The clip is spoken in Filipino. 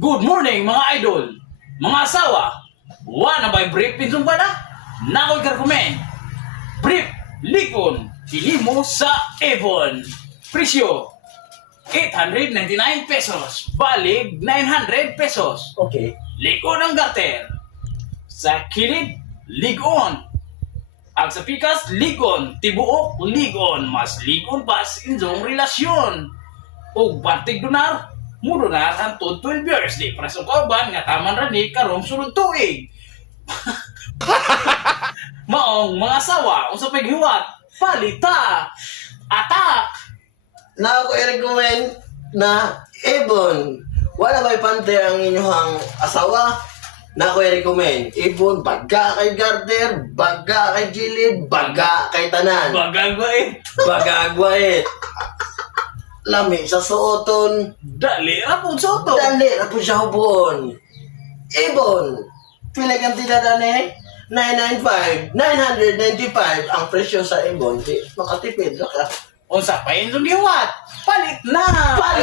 Good morning mga idol, mga asawa. Wala ba'y brief pinsong ba na? Nakoy karkumen. Brief, likon, hilimo sa Avon. Presyo, 899 pesos. Balig, 900 pesos. Okay. Likon ang garter. Sa kilid, ligon. Ang sa pikas, ligon. Tibuok, ligon. Mas ligon pa sa inyong relasyon. O bantig donar, mudonar ang 12 years. Di para sa kauban nga taman rani karong sunod tuig. Maong mga asawa, kung sa paghiwat, palita, atak. Na ako i-recommend na Avon. Wala ba'y pante ang inyong asawa? Na ako i-recommend. Avon, baga kay garter, baga kay gilid, baga kay tanan. Bagagwait. Bagagwait. Lami sa suoton. Dali, rapon sa to. Dali na po siya hubon. Avon. Pila kang tinadane? 995, 995 ang presyo sa Avon. Di makatipid na ka. Unsa pa yun yung giwat? Palit na! Palit!